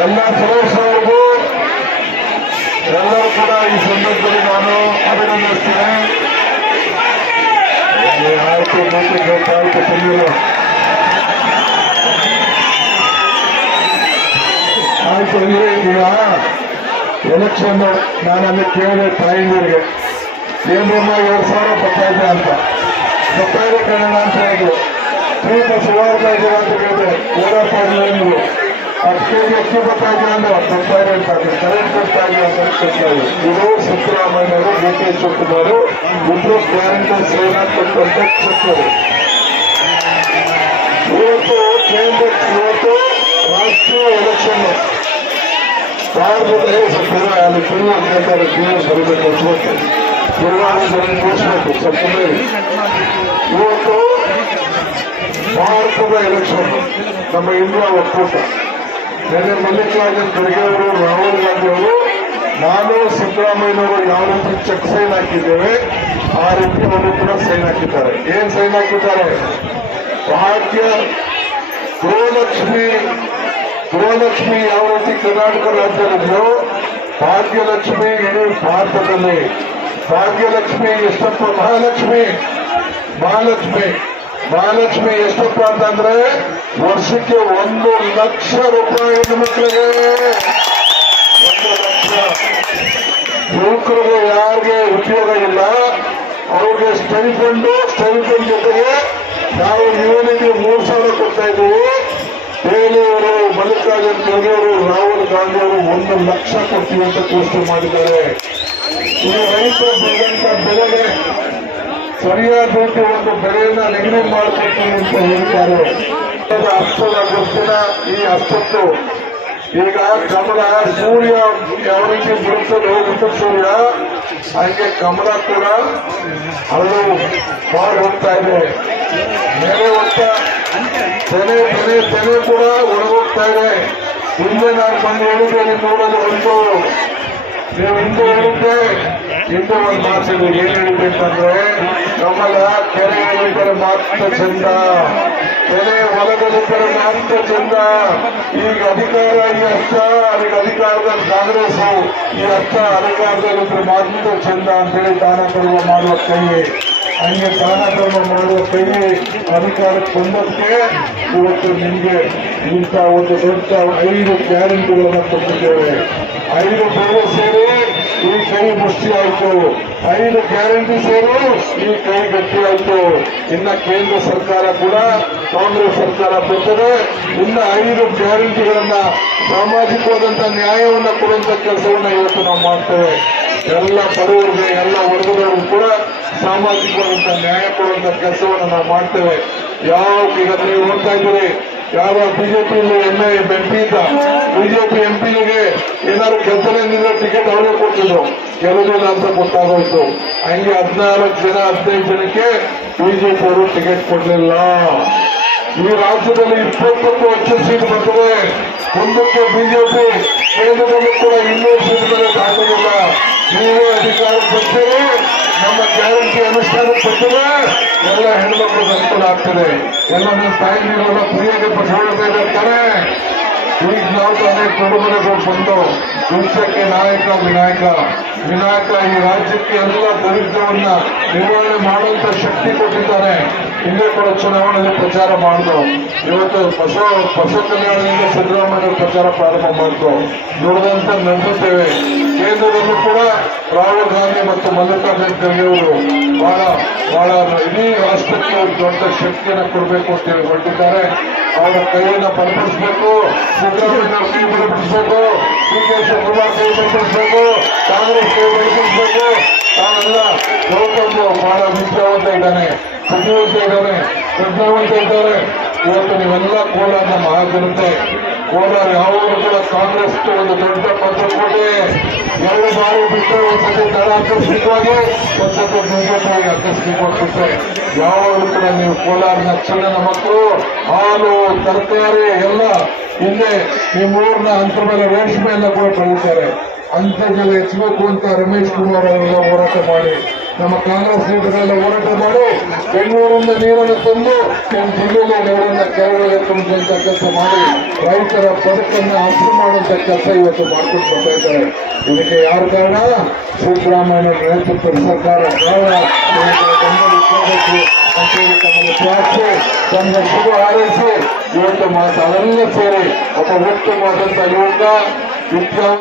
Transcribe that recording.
ಎಲ್ಲ ಸದಸ್ಯರಿಗೂ ಎಲ್ಲರೂ ಕೂಡ ಈ ಸಂದರ್ಭದಲ್ಲಿ ನಾನು ಅಭಿನಂದಿಸ್ತೇನೆ ಇಲ್ಲಿ ಆಯ್ತು ಮತ್ತೆ ಆಯ್ತು ಸಂದಿಲ್ಲ ಆಯ್ತು ಅಂದ್ರೆ ಈಗ ಎಲೆಕ್ಷನ್ ನಾನು ಅಲ್ಲಿ ಕೇಳಿದೆ ತಾಯಿಂದರಿಗೆ. ಏನ್ರಮ್ಮ ಎರಡು ಸಾವಿರ ಬರ್ತೈತೆ ಅಂತ. ಬರ್ತೈತೆ ಕನ್ನಡ ಅಂತ ಹೇಳಿದ್ರು ಸುಮಾರು ಅಂತ ಕೇಳಿದೆ ಓಡಾಡ್ತಾ ಇರಲಿಲ್ಲ ನೀವು. ಹತ್ತು ಕೆ ಜಿ ಅಕ್ಕಿ ಬರ್ತಾ ಇದ್ದೀರಾ ಅಂದ್ರೆ ಬರ್ತಾರೆ ಅಂತ ಕರೆಂಟ್ ಬರ್ತಾ ಇಲ್ಲ ಅಂತ ಕೊಡ್ತಾ ಇದ್ರು ಇದು ಸಿದ್ದರಾಮಯ್ಯವರು ಡಿ ಕೆ ಶಿವಕುಮಾರ್ ಇಬ್ಬರು ಗ್ಯಾರಂಟಿ ಸೈನ್ ಕೊಟ್ಟಂತ ಚೆಕ್ಕರು ಇವತ್ತು ಕೇಂದ್ರ ಇವತ್ತು ರಾಷ್ಟ್ರೀಯ ಎಲೆಕ್ಷನ್ ಭಾರತದಲ್ಲಿ ಸ್ವಲ್ಪ ಅಲ್ಲಿ ಫಿಲ್ಮ್ ಕೇಳ್ತಾರೆ ಜೀವನ ಬರಬೇಕು ಅನ್ಸ್ಬೇಕು ನಿರ್ವಹಣೆ ತೋರಿಸ್ಬೇಕು ಸ್ವಲ್ಪ ಮೇಲೆ. ಇವತ್ತು ಭಾರತದ ಎಲೆಕ್ಷನ್ ನಮ್ಮ ಇಂಡಿಯಾ ಒಕ್ಕೂಟ ನಿನ್ನೆ ಮಲ್ಲಿಕಾರ್ಜುನ್ ಖರ್ಗೆ ಅವರು ರಾಹುಲ್ ಗಾಂಧಿ ಅವರು ನಾನು, ಸಿದ್ದರಾಮಯ್ಯನವರು ಯಾವ ರೀತಿ ಚೆಕ್ ಸೈನ್ ಹಾಕಿದ್ದೇವೆ, ಆ ರೀತಿ ಅವರು ಕೂಡ ಸೈನ್ ಹಾಕಿದ್ದಾರೆ. ಏನ್ ಸೈನ್ ಹಾಕಿದ್ದಾರೆ? ಭಾಗ್ಯ ಗೃಹಲಕ್ಷ್ಮಿ ಗೃಹಲಕ್ಷ್ಮಿ ಯಾವ ರೀತಿ ಕರ್ನಾಟಕ ರಾಜ್ಯದಲ್ಲಿದೆಯೋ ಭಾಗ್ಯಲಕ್ಷ್ಮಿ ಇಡೀ ಭಾರತದಲ್ಲಿ. ಭಾಗ್ಯಲಕ್ಷ್ಮಿ ಎಷ್ಟಪ್ಪ ಮಹಾಲಕ್ಷ್ಮಿ ಮಹಾಲಕ್ಷ್ಮಿ ಮಹಾಲಕ್ಷ್ಮಿ ಎಷ್ಟಪ್ಪ ಅಂತಂದ್ರೆ ವರ್ಷಕ್ಕೆ ಒಂದು ಲಕ್ಷ ರೂಪಾಯಿ ಹೆಣ್ಮಕ್ಳಿಗೆ ಒಂದು ಲಕ್ಷ. ಯುವಕರಿಗೆ ಯಾರಿಗೆ ಉದ್ಯೋಗ ಇಲ್ಲ, ಅವ್ರಿಗೆ ಸ್ಟೈಫಂಡ್ ಸ್ಟೈಫಂಡ್ ಜೊತೆಗೆ ನಾವು ಯುವನಿಗೆ ಮೂರು ಸಾವಿರ ಕೊಡ್ತಾ ಇದ್ದೀವಿ. ಬೇರೆಯವರು ಮಲ್ಲಿಕಾರ್ಜುನ್ ಖರ್ಗೆ ಅವರು, ರಾಹುಲ್ ಗಾಂಧಿ ಅವರು ಒಂದು ಲಕ್ಷ ಕೊಡ್ತೀವಿ ಅಂತ ಘೋಷಣೆ ಮಾಡಿದ್ದಾರೆ. ಈ ರೈತರು ಬೆಳೆದಂತ ಬೆಲೆಗೆ ಸರಿಯಾದ ಒಂದು ಬೆಲೆಯನ್ನ ನಿಗದಿ ಮಾಡಬೇಕು ಅಂತ ಹೇಳಿದ್ದಾರೆ. ಹಸ್ತದ ಗುರುತಿನ ಈ ಹಸ್ತತ್ತು ಈಗ ಕಮಲ ಸೂರ್ಯ ಯಾವ ರೀತಿ ಹೋಗುತ್ತೆ ಸೂರ್ಯ, ಹಾಗೆ ಕಮಲ ಕೂಡ ಅದು ಮಾಡಿ ಹೋಗ್ತಾ ಇದೆ. ಮೇಲೆ ಹೋಗ್ತಾ ತೆನೆ ತೆನೆ ತೆನೆ ಕೂಡ ಒಳಗೋಗ್ತಾ ಇದೆ. ಹಿಂದೆ ನಾನು ಬಂದು ಹೇಳಿದ್ದೇನೆ ನೋಡೋದು ಒಂದು ನೀವು ಹಿಂದೆ ಹೇಳಿದ್ದೆ, ಹಿಂದೆ ಒಂದು ಮಾತಿದೆ ಏನು ಹೇಳಿದ್ದೆ ಅಂತಂದ್ರೆ, ಕಮಲ ಕೆರೆ ಹೇಳಿದರೆ ಮಾತ್ರ ಚಂದ. ತೆನೆ ಒಳಗೊಬ್ಬರ ನಾಯಕತ್ವದಿಂದ ಈಗ ಅಧಿಕಾರ ಈ ಅರ್ಥ ಅದಕ್ಕೆ ಅಧಿಕಾರದ ಕಾಂಗ್ರೆಸ್ ಈ ಅರ್ಥ ಅಧಿಕಾರದಲ್ಲಿ ಮಾತ್ರ ಚಂದ ಅಂತೇಳಿ ದಾನ ಕರ್ಮ ಮಾಡುವ ಕೈ ಹಂಗೆ ದಾನ ಕರ್ಮ ಮಾಡುವ ಕೈ ಅಧಿಕಾರಕ್ಕೆ ಬಂದಕ್ಕೆ ಇವತ್ತು ನಿಮಗೆ ಇಂಥ ಒಂದು ದೊಡ್ಡ ಐದು ಗ್ಯಾರಂಟಿಗಳನ್ನು ಕೊಟ್ಟಿದ್ದೇವೆ. ಐದು ಭರವಸೆ ಕೈ ಮುಷ್ಟಿ ಆಯ್ತು. ಐದು ಗ್ಯಾರಂಟಿ ಸೇರು ಈ ಕೈ ಗಟ್ಟಿ ಆಯ್ತು. ಇನ್ನ ಕೇಂದ್ರ ಸರ್ಕಾರ ಕೂಡ ಕಾಂಗ್ರೆಸ್ ಸರ್ಕಾರ ಬರ್ತದೆ ಇನ್ನ ಐದು ಗ್ಯಾರಂಟಿಗಳನ್ನ ಸಾಮಾಜಿಕವಾದಂತ ನ್ಯಾಯವನ್ನ ಕೊಡುವಂತ ಕೆಲಸವನ್ನ ಇವತ್ತು ನಾವು ಮಾಡ್ತೇವೆ. ಎಲ್ಲ ಬಡವರಿಗೆ, ಎಲ್ಲ ವರ್ಗದವರು ಕೂಡ ಸಾಮಾಜಿಕವಾದಂತ ನ್ಯಾಯ ಕೊಡುವಂತ ಕೆಲಸವನ್ನು ನಾವು ಮಾಡ್ತೇವೆ. ಯಾವ ಈಗ ನೀವು ನೋಡ್ತಾ ಇದ್ದೀರಿ ಯಾವ ಬಿಜೆಪಿ ಎಂ ಎಂಪಿ ಇದ್ದ, ಬಿಜೆಪಿ ಎಂಪಿಗೆ ಏನಾದ್ರು ಕೆಲಸದಿಂದ ಟಿಕೆಟ್ ಅವರೇ ಕೊಟ್ಟಿದ್ರು. ಗೆಲ್ಲೋದಿಲ್ಲ ಅಂತ ಗೊತ್ತಾಗೋಯ್ತು. ಹಂಗೆ ಹದಿನಾಲ್ಕು ಜನ, ಹದಿನೈದು ಜನಕ್ಕೆ ಬಿಜೆಪಿ ಅವರು ಟಿಕೆಟ್ ಕೊಡ್ಲಿಲ್ಲ. ಈ ರಾಜ್ಯದಲ್ಲಿ ಇಪ್ಪತ್ತೊಂದು ವರ್ಷ ಸೀಟ್ ಬರ್ತದೆ. ಮುಂದಕ್ಕೆ ಬಿಜೆಪಿ, ಕೇಂದ್ರದಲ್ಲೂ ಕೂಡ ಇನ್ನೂರು ಸೀಟ್ ಮೇಲೆ ದಾಖಲಿಲ್ಲ. ನೀವೇ ಅಧಿಕಾರ ಕೊಡ್ತೀರಿ ನಮ್ಮ ಗ್ಯಾರಂಟಿ ಅನುಷ್ಠಾನಕ್ಕೆ ಬರ್ತೀರಾ ಎಲ್ಲ ಹೆಣ್ಮಕ್ಳು ಅನುಕೂಲ ಆಗ್ತದೆ ಎಲ್ಲ ನಿಮ್ಮ ತಾಯಿಗಳೆಲ್ಲ ಇರ್ತಾರೆ. ಈಗ ನಾವು ಕುಟುಂಬಗಳು ಬಂದು ವಂಶಕ್ಕೆ ನಾಯಕ, ವಿನಾಯಕ. ವಿನಾಯಕ ಈ ರಾಜ್ಯಕ್ಕೆ ಎಲ್ಲ ದರಿದ್ರವನ್ನ ನಿರ್ವಹಣೆ ಮಾಡುವಂತ ಶಕ್ತಿ ಕೊಟ್ಟಿದ್ದಾರೆ. ಹಿಂದೆ ಕೂಡ ಚುನಾವಣೆಯಲ್ಲಿ ಪ್ರಚಾರ ಮಾಡಿದ್ರು ಇವತ್ತು ಬಸ ಬಸವ ಕಲ್ಯಾಣದಿಂದ ಸಿದ್ದರಾಮಯ್ಯ ಪ್ರಚಾರ ಪ್ರಾರಂಭ ಮಾಡಿದ್ರು ನೋಡಿದಂತ ನಡೆಸುತ್ತೇವೆ ಕೇಂದ್ರದಲ್ಲೂ ಕೂಡ ರಾಹುಲ್ ಗಾಂಧಿ ಮತ್ತು ಮಲ್ಲಿಕಾರ್ಜುನ ಖರ್ಗೆ ಅವರು ಬಹಳ ಬಹಳ ಇಡೀ ರಾಷ್ಟ್ರಕ್ಕೆ ಒಂದು ದೊಡ್ಡ ಶಕ್ತಿಯನ್ನು ಕೊಡಬೇಕು ಅಂತ ಹೇಳಿ ಹೊರಟಿದ್ದಾರೆ ಅವರ ಕೈಯನ್ನು ಬಲಪಡಿಸಬೇಕು, ಸಿದ್ದರಾಮಯ್ಯ ಕೈ ಬಲಪಡಿಸಬೇಕು ಡಿ ಕೆ ಶಿವಕುಮಾರ್ ಕೈ ಬಲಪಡಿಸಬೇಕು, ಕಾಂಗ್ರೆಸ್ ಕೈ ಬಲಪಡಿಸಬೇಕು. ತಾವೆಲ್ಲ ಗೌತಮ್ಯ ಬಹಳ ವಿದ್ಯಾವಂತ ಇದ್ದಾನೆ, ಬುದ್ಧಿವಂತ ಇದ್ದಾನೆ, ಪ್ರಜ್ಞಾವಂತ ಇದ್ದಾರೆ. ಇವತ್ತು ನೀವೆಲ್ಲ ಕೋಲಾರ ಮಹಾಜನತೆ ಕೋಲಾರ ಯಾವಾಗಲೂ ಕೂಡ ಕಾಂಗ್ರೆಸ್ ಒಂದು ದೊಡ್ಡ ಪತ್ರಕೋಟೆ ಎರಡು ಬಾರಿ ಬಿಟ್ಟರೆ ಒಂದ್ಸತಿ ದಳ ಆಕಸ್ಮಿಕವಾಗಿ ಒಂದ್ಸತಿ ಬಿಜೆಪಿಗೆ ಆಕಸ್ಮಿಕವಾಗಿ ಯಾವಾಗಲೂ ಕೂಡ ನೀವು ಕೋಲಾರನ ಚಂದನ ಮಕ್ಕಳು, ಹಾಲು, ತರಕಾರಿ ಎಲ್ಲ ಹಿಂದೆ ನಿಮ್ಮೂರಿನ ಅಂತರ ಮೇಲೆ ರೇಷ್ಮೆ ಎಲ್ಲ ಕೂಡ ಬೆಳೀತಾರೆ ಅಂತರ್ಜಲ ಹೆಚ್ಚಬೇಕು ಅಂತ ರಮೇಶ್ ಕುಮಾರ್ ಅವರೆಲ್ಲ ಹೋರಾಟ ಮಾಡಿ ನಮ್ಮ ಕಾಂಗ್ರೆಸ್ ಲೀಡರ್ಗಳೆಲ್ಲ ಹೋರಾಟ ಮಾಡಿ ಬೆಂಗಳೂರಿಂದ ನೀರನ್ನು ತಂದು ನಮ್ಮ ಜಿಲ್ಲೆಯಲ್ಲಿ ನೀರನ್ನ ಕೆಳಗಡೆ ತುಂಬುವಂತ ಕೆಲಸ ಮಾಡಿ ರೈತರ ಬದುಕನ್ನು ಹಸಿರು ಮಾಡುವಂತ ಕೆಲಸ ಇವತ್ತು ಮಾಡ್ಕೊಂಡು ಬರ್ತಾ ಇದ್ದಾರೆ. ಇದಕ್ಕೆ ಯಾರು ಕಾರಣ? ಸಿದ್ದರಾಮಯ್ಯ ನೇತೃತ್ವದ ಸರ್ಕಾರ ಕಾರಣ ಪ್ರಾರ್ಥಿಸಿ ತಮ್ಮ ಶುಭ ಹಾರೈಸಿ, ಇವತ್ತು ಮಾತು ಅವೆಲ್ಲ ಸೇರಿ ಒಬ್ಬ ಉತ್ತಮವಾದಂತ ಯುವಕ ವಿದ್ಯಾವಂತ